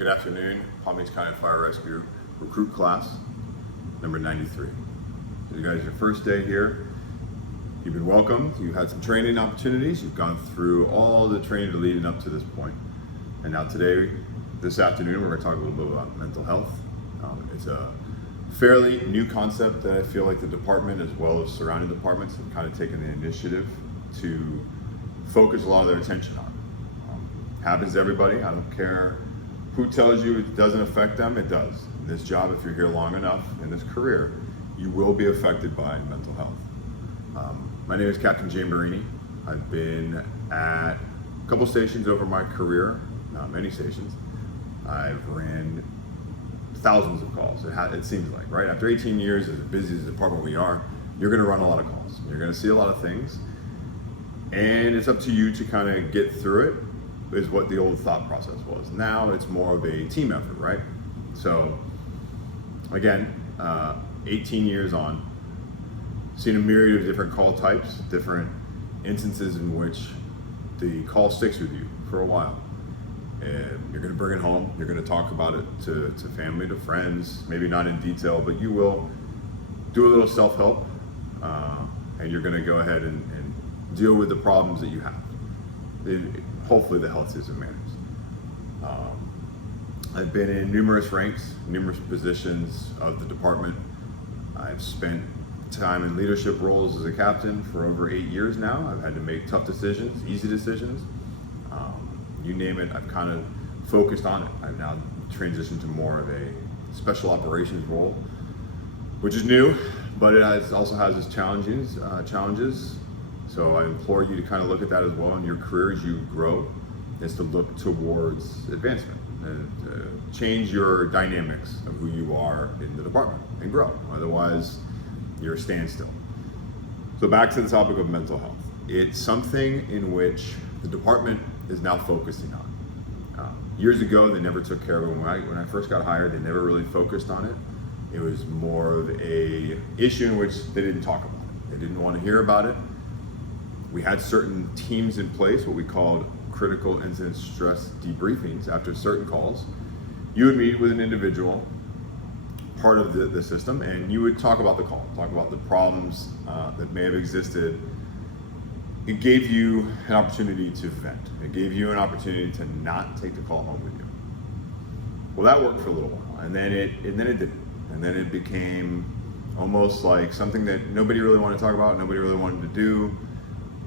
Good afternoon, Palm Beach County Fire Rescue recruit class number 93. So you guys, your first day here, you've been welcomed, you've had some training opportunities, you've gone through all the training leading up to this point. And now today, this afternoon, we're going to talk a little bit about mental health. It's a fairly new concept that I feel like the department as well as surrounding departments have kind of taken the initiative to focus a lot of their attention on. Happens to everybody, I don't care who tells you it doesn't affect them, it does. In this job, if you're here long enough in this career, you will be affected by mental health. My name is Captain Jay Marini. I've been at a couple stations over my career, many stations. I've ran thousands of calls, it seems like, right? After 18 years, as busy as the department we are, you're gonna run a lot of calls. You're gonna see a lot of things, and it's up to you to kind of get through it, is what the old thought process was. Now it's more of a team effort, right? So again, 18 years on, seen a myriad of different call types, different instances in which the call sticks with you for a while. And you're gonna bring it home, you're gonna talk about it to family, to friends, maybe not in detail, but you will do a little self-help, and you're gonna go ahead and deal with the problems that you have. Hopefully the health system manners. I've been in numerous ranks, numerous positions of the department. I've spent time in leadership roles as a captain for over 8 years now. I've had to make tough decisions, easy decisions. You name it, I've kind of focused on it. I've now transitioned to more of a special operations role, which is new, but it also has its challenges. So I implore you to kind of look at that as well in your career as you grow, is to look towards advancement and change your dynamics of who you are in the department and grow. Otherwise, you're a standstill. So back to the topic of mental health. It's something in which the department is now focusing on. Years ago, they never took care of it. When I first got hired, they never really focused on it. It was more of a issue in which they didn't talk about it. They didn't want to hear about it. We had certain teams in place, what we called critical incident stress debriefings after certain calls. You would meet with an individual, part of the system, and you would talk about the call, talk about the problems that may have existed. It gave you an opportunity to vent. It gave you an opportunity to not take the call home with you. Well, that worked for a little while, and then it didn't. And then it became almost like something that nobody really wanted to talk about, nobody really wanted to do.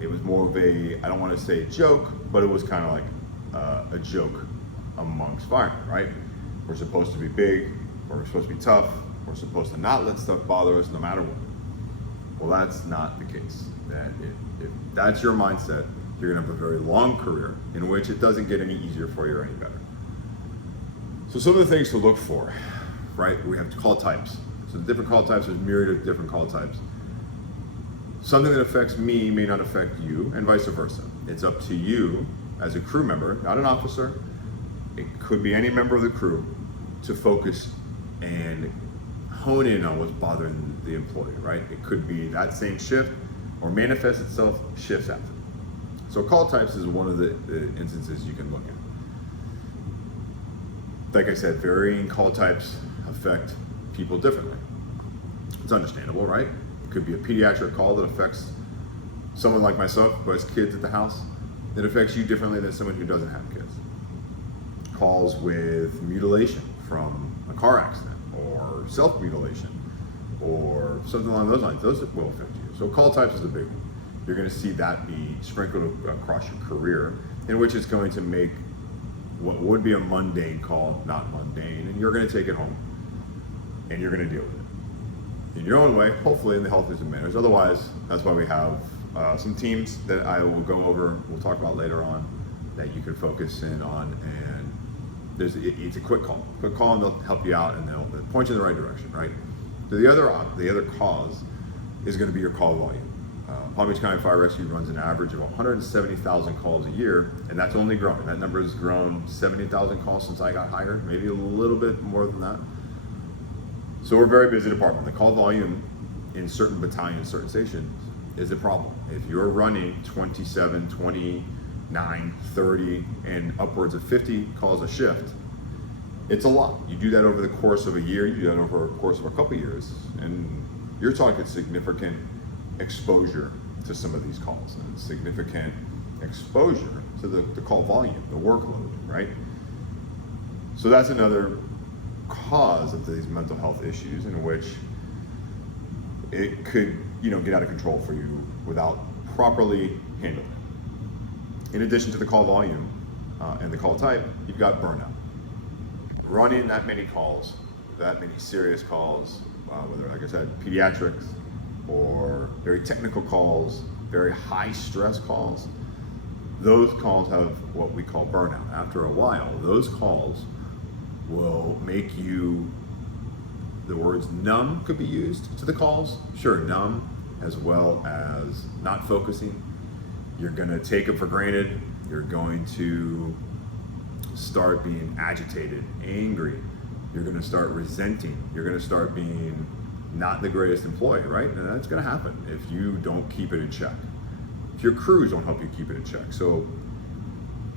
It was more of a, I don't want to say joke, but it was kind of like a joke amongst firemen, right? We're supposed to be big, we're supposed to be tough, we're supposed to not let stuff bother us no matter what. Well, that's not the case. If that's your mindset, you're gonna have a very long career in which it doesn't get any easier for you or any better. So some of the things to look for, right? We have call types. So the different call types, there's a myriad of different call types. Something that affects me may not affect you, and vice versa. It's up to you as a crew member, not an officer. It could be any member of the crew to focus and hone in on what's bothering the employee, right? It could be that same shift or manifest itself shifts after. So call types is one of the instances you can look at. Like I said, varying call types affect people differently. It's understandable, right? It could be a pediatric call that affects someone like myself who has kids at the house. It affects you differently than someone who doesn't have kids. Calls with mutilation from a car accident or self-mutilation or something along those lines, those will affect you. So call types is a big one. You're gonna see that be sprinkled across your career, in which it's going to make what would be a mundane call not mundane, and you're gonna take it home and you're gonna deal with it in your own way, hopefully in the health and manners. Otherwise, that's why we have some teams that I will go over, we'll talk about later on, that you can focus in on, and it's a quick call and they'll help you out and they'll point you in the right direction, right? So the other cause is gonna be your call volume. Palm Beach County Fire Rescue runs an average of 170,000 calls a year, and that's only growing. That number has grown 70,000 calls since I got hired, maybe a little bit more than that. So we're a very busy department. The call volume in certain battalions, certain stations, is a problem. If you're running 27, 29, 30, and upwards of 50 calls a shift, It's a lot. You do that over the course of a year, you do that over the course of a couple years, and you're talking significant exposure to some of these calls and significant exposure to the call volume, the workload, right? So that's another cause of these mental health issues in which it could, get out of control for you without properly handling it. In addition to the call volume and the call type, you've got burnout. Running that many calls, that many serious calls, whether, like I said, pediatrics or very technical calls, very high stress calls, those calls have what we call burnout. After a while, those calls will make you, the words numb could be used to the calls. Sure, numb, as well as not focusing. You're gonna take it for granted. You're going to start being agitated, angry. You're gonna start resenting. You're gonna start being not the greatest employee, right? And that's gonna happen if you don't keep it in check. If your crews don't help you keep it in check. So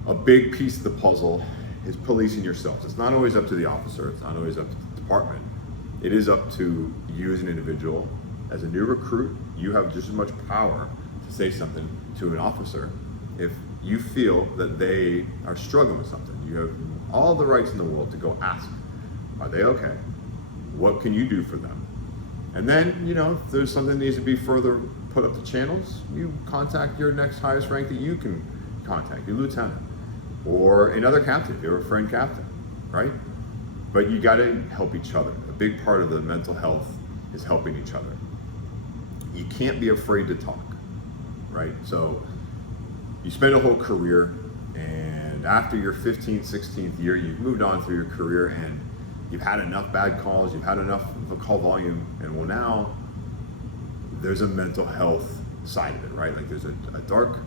a big piece of the puzzle is policing yourselves. It's not always up to the officer, it's not always up to the department. It is up to you as an individual. As a new recruit, you have just as much power to say something to an officer if you feel that they are struggling with something. You have all the rights in the world to go ask, are they okay? What can you do for them? And then, if there's something that needs to be further put up the channels, you contact your next highest rank that you can contact, your lieutenant, or another captain, your friend captain, right? But you gotta help each other. A big part of the mental health is helping each other. You can't be afraid to talk, right? So you spend a whole career, and after your 15th, 16th year, you've moved on through your career and you've had enough bad calls, you've had enough of a call volume, and well, now there's a mental health side of it, right? Like there's a dark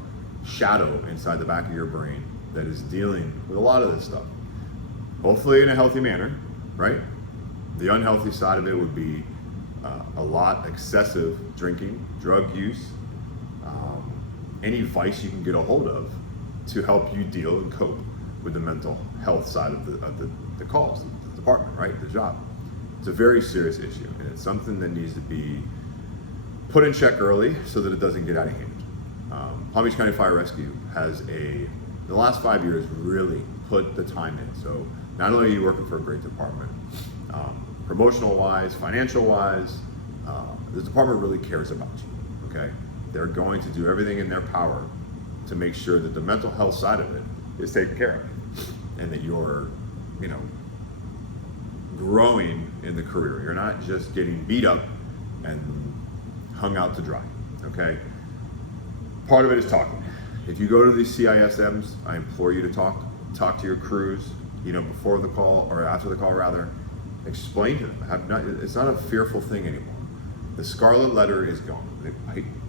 shadow inside the back of your brain that is dealing with a lot of this stuff. Hopefully in a healthy manner, right? The unhealthy side of it would be a lot excessive drinking, drug use, any vice you can get a hold of to help you deal and cope with the mental health side of the calls, the department, right? The job. It's a very serious issue, and it's something that needs to be put in check early so that it doesn't get out of hand. Palm Beach County Fire Rescue has in the last 5 years, really put the time in. So not only are you working for a great department, promotional wise, financial wise, the department really cares about you, okay? They're going to do everything in their power to make sure that the mental health side of it is taken care of and that you're, growing in the career. You're not just getting beat up and hung out to dry, okay? Part of it is talking. If you go to these CISMs, I implore you to talk to your crews, before the call or after the call rather. Explain to them. It's not a fearful thing anymore. The scarlet letter is gone.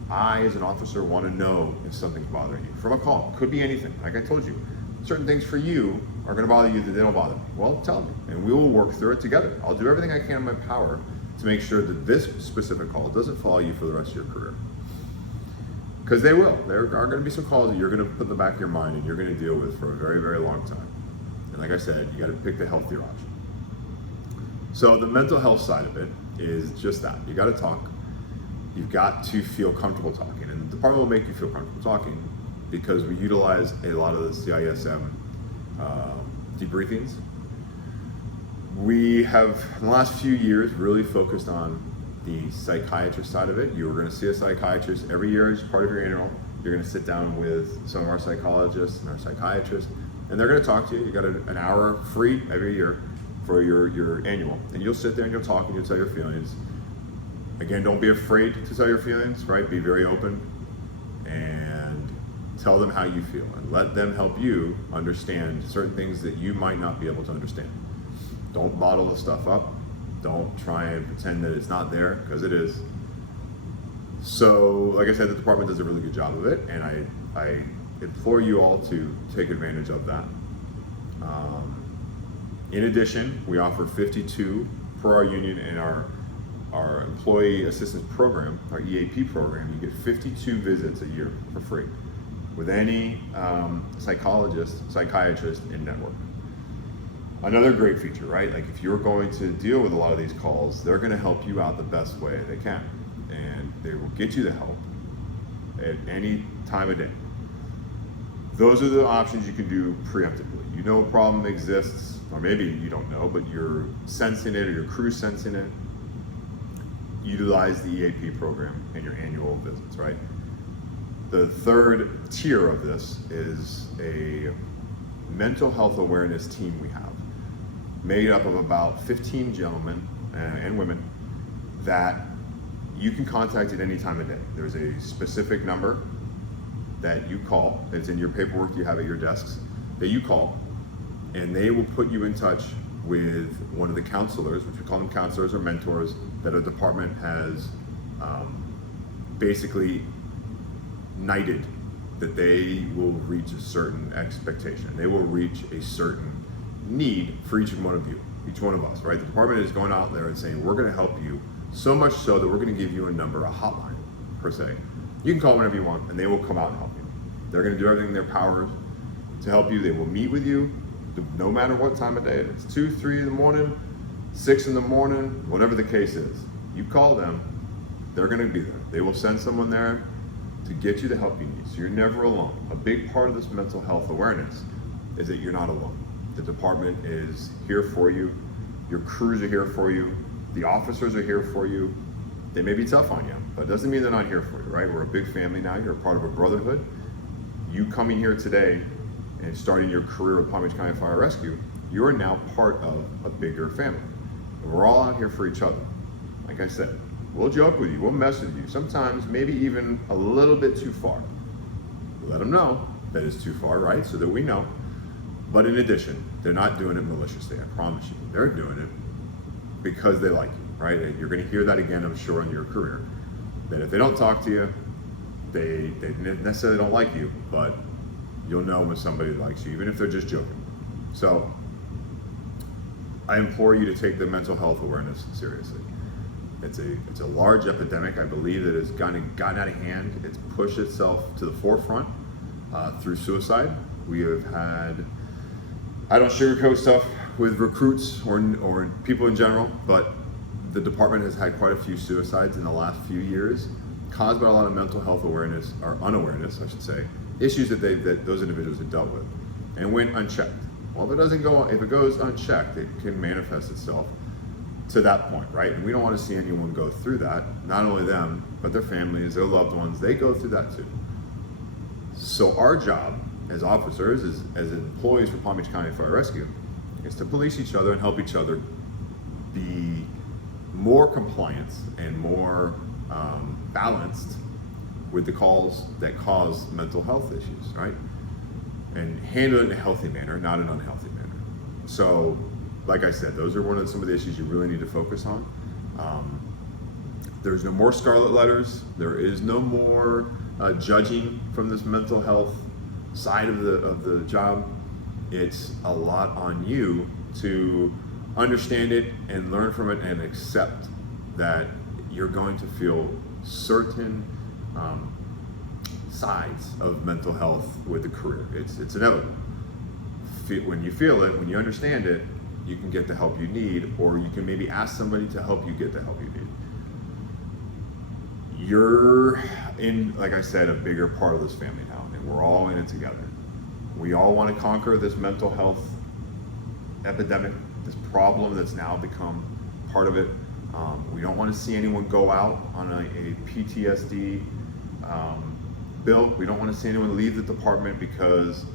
I, as an officer, want to know if something's bothering you. From a call, could be anything. Like I told you, certain things for you are going to bother you that they don't bother me. Well, tell me, and we will work through it together. I'll do everything I can in my power to make sure that this specific call doesn't follow you for the rest of your career. Because they will. There are going to be some calls that you're going to put in the back of your mind and you're going to deal with for a very, very long time. And like I said, you got to pick the healthier option. So the mental health side of it is just that. You got to talk. You've got to feel comfortable talking. And the department will make you feel comfortable talking because we utilize a lot of the CISM debriefings. We have, in the last few years, really focused on the psychiatrist side of it. You are going to see a psychiatrist every year as part of your annual. You're going to sit down with some of our psychologists and our psychiatrists, and they're going to talk to you. You got an hour free every year for your annual, and you'll sit there and you'll talk and you'll tell your feelings. Again, don't be afraid to tell your feelings, right? Be very open and tell them how you feel and let them help you understand certain things that you might not be able to understand. Don't bottle the stuff up. Don't try and pretend that it's not there, because it is. So, like I said, the department does a really good job of it, and I implore you all to take advantage of that. In addition, we offer 52 per our union in our Employee Assistance Program, our EAP program. You get 52 visits a year for free with any psychologist, psychiatrist in network. Another great feature, right? Like if you're going to deal with a lot of these calls, they're going to help you out the best way they can. And they will get you the help at any time of day. Those are the options you can do preemptively. You know a problem exists, or maybe you don't know, but you're sensing it or your crew's sensing it. Utilize the EAP program in your annual visits, right? The third tier of this is a mental health awareness team we have, made up of about 15 gentlemen and women that you can contact at any time of day. There's a specific number that you call, that's in your paperwork you have at your desks, that you call, and they will put you in touch with one of the counselors, which we call them counselors or mentors, that a department has basically knighted that they will reach a certain expectation. They will reach a certain need for each one of you, each one of us, right? The department is going out there and saying, we're gonna help you, so much so that we're gonna give you a number, a hotline, per se. You can call whenever you want, and they will come out and help you. They're gonna do everything in their power to help you. They will meet with you, no matter what time of day it is, 2, 3 in the morning, 6 in the morning, whatever the case is. You call them, they're gonna be there. They will send someone there to get you the help you need, so you're never alone. A big part of this mental health awareness is that you're not alone. The department is here for you, your crews are here for you, the officers are here for you. They may be tough on you, but it doesn't mean they're not here for you, right? We're a big family now, you're a part of a brotherhood. You coming here today and starting your career with Palm Beach County Fire Rescue, you are now part of a bigger family. And we're all out here for each other. Like I said, we'll joke with you, we'll mess with you, sometimes maybe even a little bit too far. Let them know that it's too far, right? So that we know. But in addition, they're not doing it maliciously, I promise you. They're doing it because they like you, right? And you're gonna hear that again, I'm sure, in your career. That if they don't talk to you, they necessarily don't like you, but you'll know when somebody likes you, even if they're just joking. So I implore you to take the mental health awareness seriously. It's a large epidemic. I believe that it's gotten out of hand. It's pushed itself to the forefront through suicide. We have had, I don't sugarcoat stuff with recruits or people in general, but the department has had quite a few suicides in the last few years, caused by a lot of mental health awareness, or unawareness, I should say, issues that those individuals have dealt with, and went unchecked. Well, if it goes unchecked, it can manifest itself to that point, right? And we don't want to see anyone go through that. Not only them, but their families, their loved ones, they go through that too. So our job as officers, as employees for Palm Beach County Fire Rescue, is to police each other and help each other be more compliant and more balanced with the calls that cause mental health issues, right? And handle it in a healthy manner, not an unhealthy manner. So, like I said, those are some of the issues you really need to focus on. There's no more scarlet letters. There is no more judging from this mental health side of the job. It's a lot on you to understand it and learn from it and accept that you're going to feel certain sides of mental health with the career. It's inevitable. When you feel it, when you understand it, you can get the help you need, or you can maybe ask somebody to help you get the help you need. You're in, like I said, a bigger part of this family now, and we're all in it together. We all want to conquer this mental health epidemic, this problem that's now become part of it. We don't want to see anyone go out on a PTSD bill. We don't want to see anyone leave the department because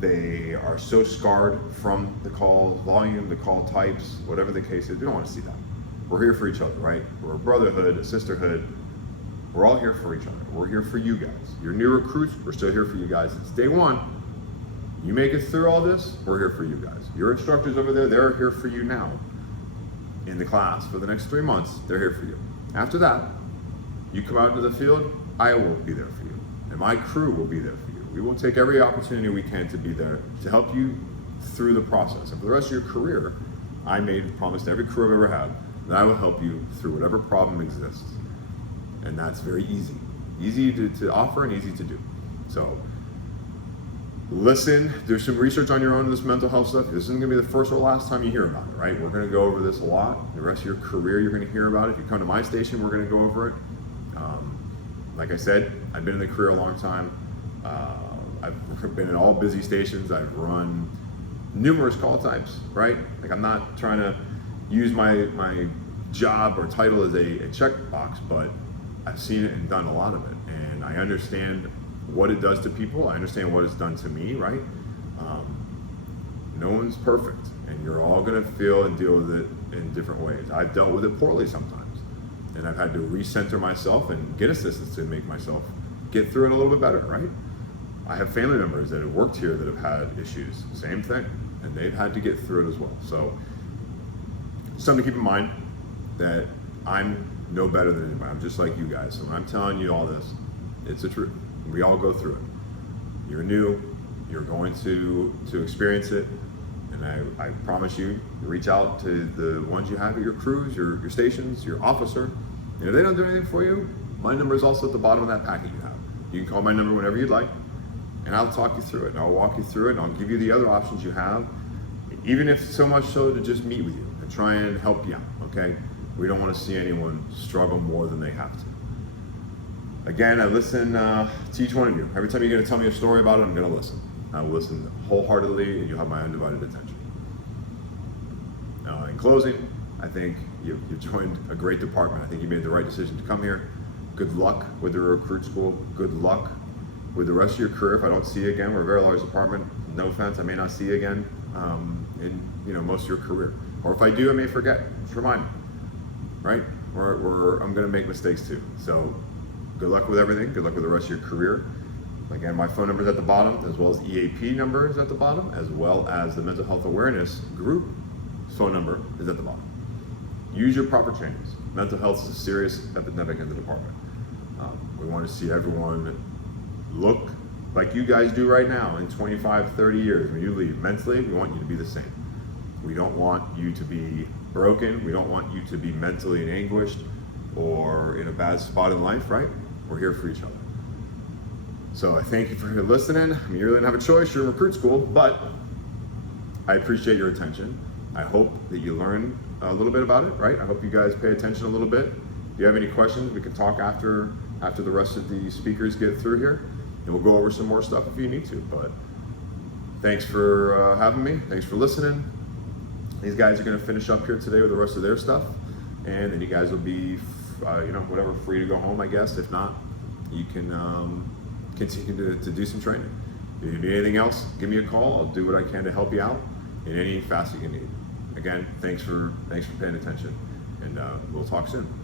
they are so scarred from the call volume, the call types, whatever the case is. We don't want to see that. We're here for each other, right? We're a brotherhood, a sisterhood. We're all here for each other. We're here for you guys. You're new recruits, we're still here for you guys. It's day one. You make it through all this, we're here for you guys. Your instructors over there, they're here for you now. In the class for the next 3 months, they're here for you. After that, you come out into the field, I will be there for you. And my crew will be there for you. We will take every opportunity we can to be there to help you through the process. And for the rest of your career, I made a promise to every crew I've ever had that I will help you through whatever problem exists. And that's very easy. Easy to offer and easy to do. So listen, do some research on your own to this mental health stuff. This isn't gonna be the first or last time you hear about it, right? We're gonna go over this a lot. The rest of your career, you're gonna hear about it. If you come to my station, we're gonna go over it. Like I said, I've been in the career a long time. I've been in all busy stations. I've run numerous call types, right? Like, I'm not trying to use my job or title as a checkbox, but I've seen it and done a lot of it. And I understand what it does to people. I understand what it's done to me, right? No one's perfect, and you're all gonna feel and deal with it in different ways. I've dealt with it poorly sometimes, and I've had to recenter myself and get assistance to make myself get through it a little bit better, right? I have family members that have worked here that have had issues, same thing, and they've had to get through it as well. So, something to keep in mind, that I'm no better than anybody. I'm just like you guys. So when I'm telling you all this, it's the truth. We all go through it. You're new, you're going to experience it, and I promise you, reach out to the ones you have at your crews, your stations, your officer, and if they don't do anything for you, my number is also at the bottom of that packet you have. You can call my number whenever you'd like, and I'll talk you through it, and I'll walk you through it, and I'll give you the other options you have, even if so much so to just meet with you and try and help you out, okay? We don't want to see anyone struggle more than they have to. Again, I listen to each one of you. Every time you're going to tell me a story about it, I'm going to listen. I will listen wholeheartedly, and you'll have my undivided attention. Now, in closing, I think you've joined a great department. I think you made the right decision to come here. Good luck with the recruit school. Good luck with the rest of your career. If I don't see you again, we're a very large department. No offense, I may not see you again in most of your career. Or if I do, I may forget. Just remind me, right? Or I'm going to make mistakes too. So good luck with everything. Good luck with the rest of your career. Again, my phone number is at the bottom, as well as EAP number is at the bottom, as well as the mental health awareness group phone number is at the bottom. Use your proper channels. Mental health is a serious epidemic in the department. We want to see everyone look like you guys do right now in 25, 30 years. When you leave mentally, we want you to be the same. We don't want you to be broken. We don't want you to be mentally in anguish or in a bad spot in life, right? We're here for each other. So I thank you for listening. I mean, you really didn't have a choice. You're in recruit school, but I appreciate your attention. I hope that you learn a little bit about it, right? I hope you guys pay attention a little bit. If you have any questions, we can talk after the rest of the speakers get through here, and we'll go over some more stuff if you need to. But thanks for having me. Thanks for listening. These guys are going to finish up here today with the rest of their stuff, and then you guys will be, free to go home, I guess. If not, you can continue to do some training. If you need anything else, give me a call. I'll do what I can to help you out in any facet you need. Again, thanks for paying attention, and we'll talk soon.